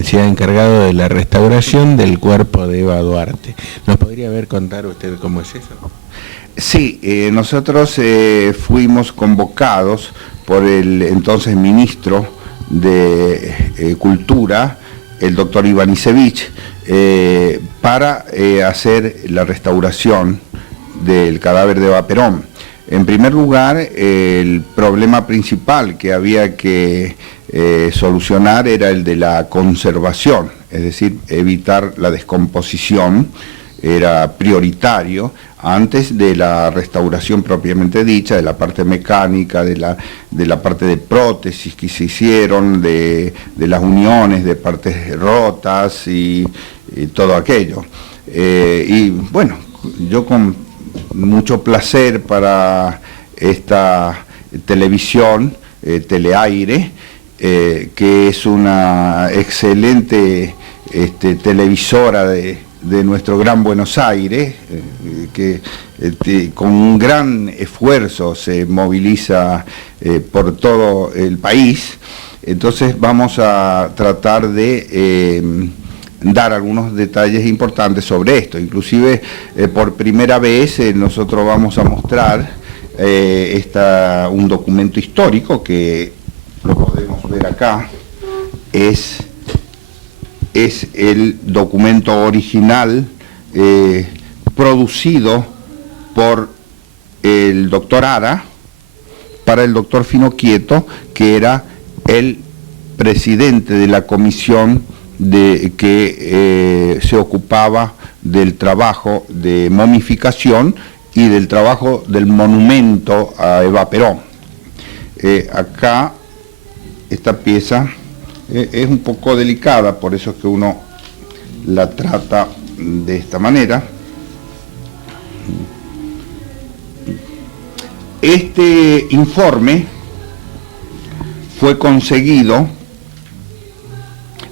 licenciado encargado de la restauración del cuerpo de Eva Duarte. ¿Nos podría contar usted cómo es eso? Sí, nosotros fuimos convocados por el entonces ministro de Cultura, el doctor Iván Isevich, para hacer la restauración del cadáver de Eva Perón. En primer lugar, el problema principal que había que solucionar era el de la conservación, es decir, evitar la descomposición, era prioritario antes de la restauración propiamente dicha, de la parte mecánica, de la parte de prótesis que se hicieron, de las uniones de partes rotas y todo aquello. Y bueno, yo con mucho placer para esta televisión, Teleaire, que es una excelente televisora de nuestro Gran Buenos Aires, que con un gran esfuerzo se moviliza por todo el país. Entonces vamos a tratar de dar algunos detalles importantes sobre esto. Inclusive por primera vez nosotros vamos a mostrar un documento histórico que lo podemos ver acá. Es el documento original producido por el doctor Ara para el doctor Finocchieto, que era el presidente de la comisión que se ocupaba del trabajo de momificación y del trabajo del monumento a Eva Perón. Acá esta pieza es un poco delicada, por eso es que uno la trata de esta manera. Este informe fue conseguido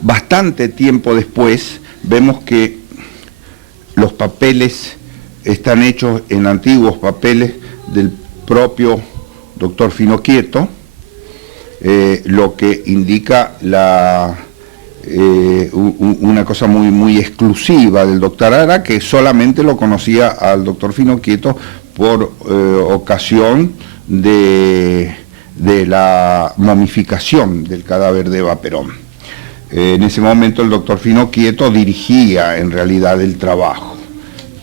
bastante tiempo después. Vemos que los papeles están hechos en antiguos papeles del propio doctor Finocchieto, lo que indica una cosa muy exclusiva del doctor Ara, que solamente lo conocía al doctor Finocchieto por ocasión de la momificación del cadáver de Eva Perón. En ese momento el doctor Finocchieto dirigía en realidad el trabajo.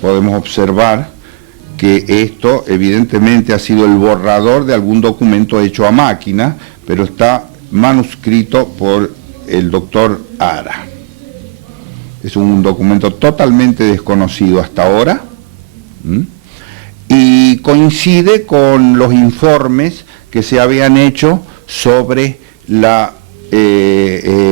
Podemos observar que esto evidentemente ha sido el borrador de algún documento hecho a máquina, pero está manuscrito por el doctor Ara. Es un documento totalmente desconocido hasta ahora, y coincide con los informes que se habían hecho sobre la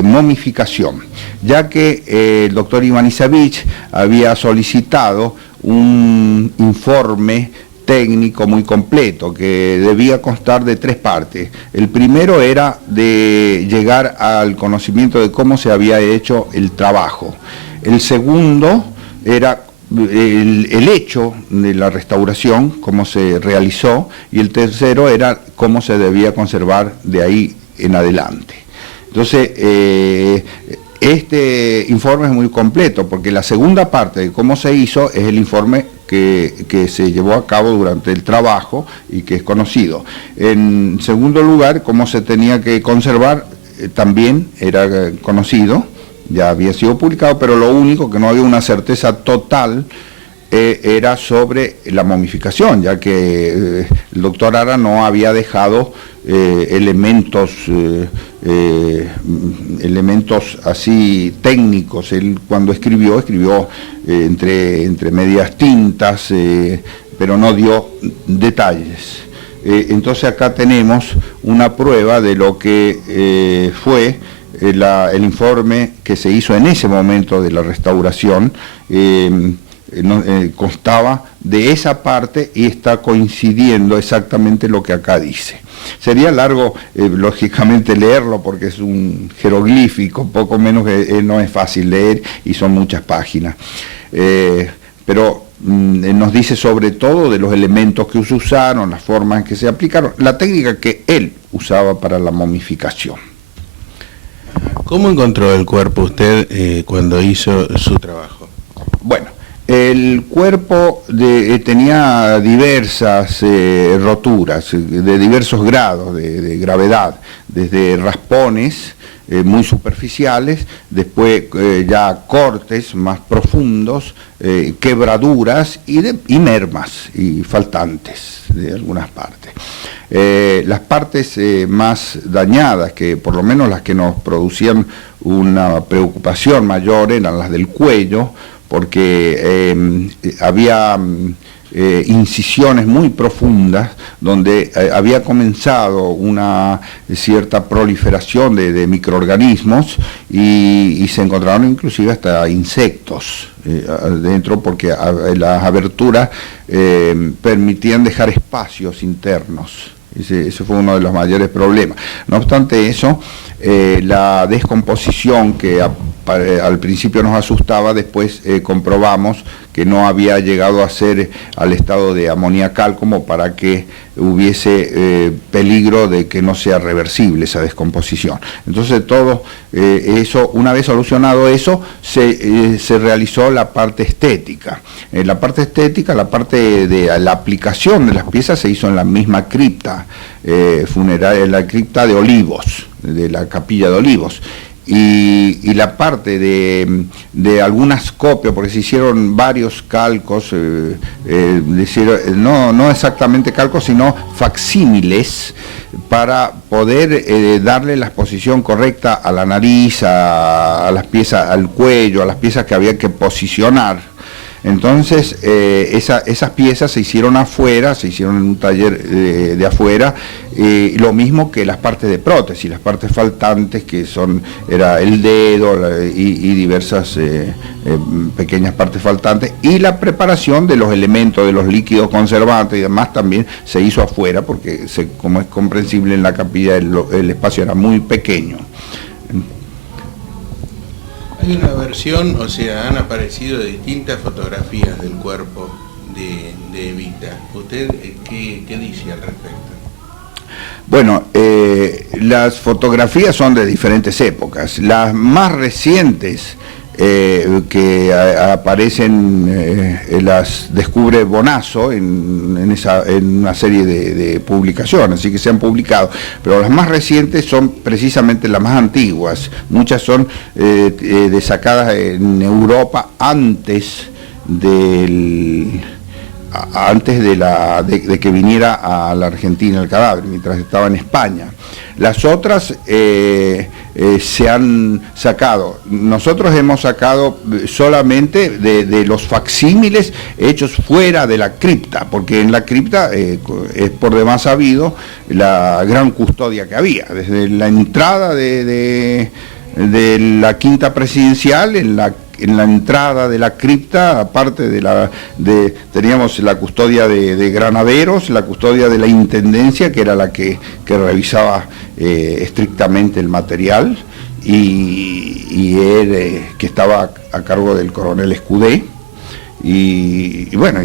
momificación, ya que el doctor Iván Isevich había solicitado un informe técnico muy completo que debía constar de 3 partes. El primero era de llegar al conocimiento de cómo se había hecho el trabajo. El segundo era el hecho de la restauración, cómo se realizó, y el tercero era cómo se debía conservar de ahí en adelante. Entonces, este informe es muy completo, porque la segunda parte de cómo se hizo es el informe que se llevó a cabo durante el trabajo y que es conocido. En segundo lugar, cómo se tenía que conservar también era conocido, ya había sido publicado, pero lo único que no había una certeza total era sobre la momificación, ya que el doctor Ara no había dejado elementos así técnicos. Él cuando escribió entre medias tintas, pero no dio detalles. Entonces acá tenemos una prueba de lo que fue el informe que se hizo en ese momento de la restauración. Constaba de esa parte y está coincidiendo exactamente lo que acá dice. Sería largo, lógicamente, leerlo porque es un jeroglífico, poco menos que no es fácil leer y son muchas páginas. Pero nos dice sobre todo de los elementos que se usaron, las formas en que se aplicaron, la técnica que él usaba para la momificación. ¿Cómo encontró el cuerpo usted cuando hizo su trabajo? Bueno, el cuerpo tenía diversas roturas, de diversos grados de gravedad, desde raspones muy superficiales, después ya cortes más profundos, quebraduras y mermas y faltantes de algunas partes. Las partes más dañadas, que por lo menos las que nos producían una preocupación mayor, eran las del cuello, porque había incisiones muy profundas donde había comenzado una cierta proliferación de microorganismos y se encontraron inclusive hasta insectos dentro, porque las aberturas permitían dejar espacios internos. Ese fue uno de los mayores problemas. No obstante eso, la descomposición que al principio nos asustaba, después comprobamos que no había llegado a ser al estado de amoniacal como para que hubiese peligro de que no sea reversible esa descomposición. Entonces todo eso, una vez solucionado eso, se realizó la parte estética. La parte estética, la parte de la aplicación de las piezas se hizo en la misma cripta funeraria, la cripta de Olivos, de la capilla de Olivos. Y la parte de algunas copias, porque se hicieron varios calcos, no exactamente calcos, sino facsímiles, para poder darle la exposición correcta a la nariz, a las piezas, al cuello, a las piezas que había que posicionar. Entonces esas piezas se hicieron afuera, se hicieron en un taller de afuera, lo mismo que las partes de prótesis, las partes faltantes que era el dedo y diversas pequeñas partes faltantes, y la preparación de los elementos, de los líquidos conservantes y demás también se hizo afuera, porque como es comprensible en la capilla el espacio era muy pequeño. Hay una versión, o sea, han aparecido distintas fotografías del cuerpo de Evita. ¿Usted qué dice al respecto? Bueno, las fotografías son de diferentes épocas. Las más recientes que aparecen, las descubre Bonazo en una serie de publicaciones, así que se han publicado, pero las más recientes son precisamente las más antiguas. Muchas son sacadas en Europa antes de que viniera a la Argentina el cadáver, mientras estaba en España. Las otras se han sacado, nosotros hemos sacado solamente de los facsímiles hechos fuera de la cripta, porque en la cripta es por demás sabido la gran custodia que había, desde la entrada de la quinta presidencial, en la entrada de la cripta, aparte teníamos la custodia de granaderos, la custodia de la intendencia, que era la que revisaba estrictamente el material, y él, que estaba a cargo del coronel Escudé, y bueno,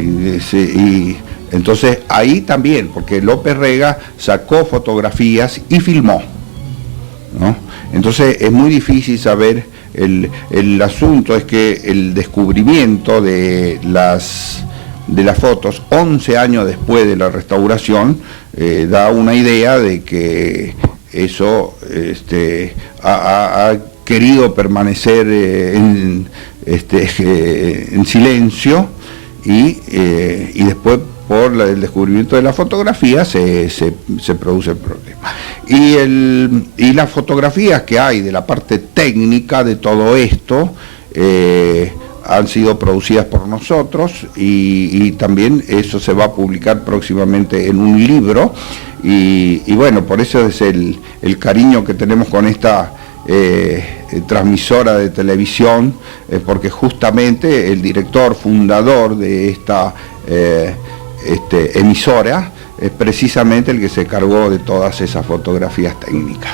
entonces ahí también, porque López Rega sacó fotografías y filmó, ¿no? Entonces es muy difícil saber. El asunto es que el descubrimiento de las fotos 11 años después de la restauración da una idea de que eso ha querido permanecer en silencio, y después por el descubrimiento de la fotografía se produce el problema. Y las fotografías que hay de la parte técnica de todo esto han sido producidas por nosotros, y también eso se va a publicar próximamente en un libro, y bueno, por eso es el cariño que tenemos con esta transmisora de televisión, porque justamente el director fundador de esta emisora es precisamente el que se cargó de todas esas fotografías técnicas.